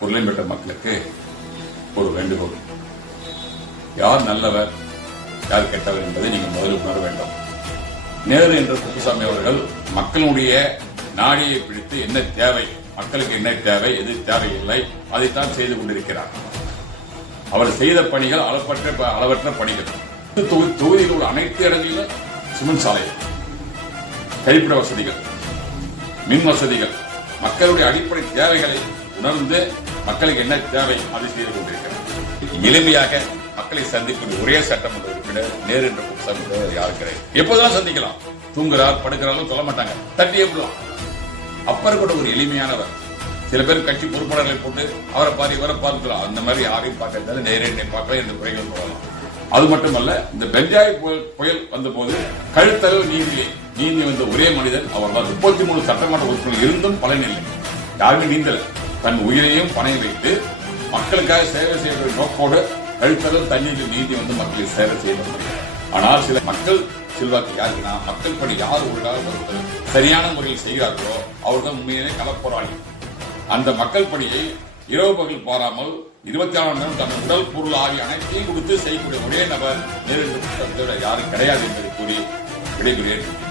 பொருளையும் பெற்ற மக்களுக்கு ஒரு வேண்டுகோள். யார் நல்லவர் யார் கெட்டவர் என்பதை நீங்கள் முதலில் உணர வேண்டும். நேரு என்ற குப்புசாமி அவர்கள் மக்களுடைய நாடியை பிடித்து என்ன தேவை, மக்களுக்கு என்ன தேவை, எது தேவையில்லை, அதைத்தான் செய்து கொண்டிருக்கிறார். அவர் செய்த பணிகள் அளவற்ற பணிகள். தொகுதியில் உள்ள அனைத்து இடங்களிலும் சிமெண்ட் சாலைகள், கழிப்பிட வசதிகள், மின் வசதிகள், மக்களுடைய அடிப்படை தேவைகளை உணர்ந்து மக்களுக்கு என்ன தேவை அதை செய்து கொண்டிருக்கிறார். எளிமையாக மக்களை சந்திக்கும் ஒரே சட்டமன்ற உறுப்பினர் நேரு என்ற குப்புசாமி யாரும் கிடையாது. எப்போதான் சந்திக்கலாம், தூங்குறார் படுக்கிறாலும் சொல்ல மாட்டாங்க, தட்டி எப்படலாம். அப்பர் கூட ஒரு எளிமையானவர். சில பேர் கட்சி பொறுப்பாளர்களை போட்டு அவரை பாரு இவரை பார்க்கலாம், அந்த மாதிரி யாரையும் பார்க்கறதால நேரு என்னை பார்க்கல என்று குறைகள் சொல்லலாம். அது மட்டுமல்ல, இந்த பெஞ்சாய் புயல் வந்த போது கழுத்தளவு நீந்தி வந்த ஒரே மனிதன் அவர் தான். 33 சட்டமன்ற உறுப்பினர்கள் இருந்தும் பலனில்லை, யாருமே நீந்தல. தன் உயிரையும் பணைய வைத்து மக்களுக்காக சேவை செய்ய நோக்கோடு கழுத்தளவு தண்ணீரில் நீந்தி வந்து மக்களை சேவை செய்ய முடியும். ஆனால் சில மக்கள் செல்வாக்கு யாருக்குன்னா, மக்கள் பணி யார் ஒழுங்காக சரியான முறையில் செய்கிறார்களோ அவர்கள் உண்மையிலே களப்போராளி. அந்த மக்கள் பணியை இரவு பகல் பாராமல் 24 மணி நேரம் தன் உடல் பொருள் ஆகிய அனைத்தையும் கொடுத்து செய்யக்கூடிய ஒரே நபர் நேரு யாரும் கிடையாது என்பதை கூறி விடைபெறுகிறேன்.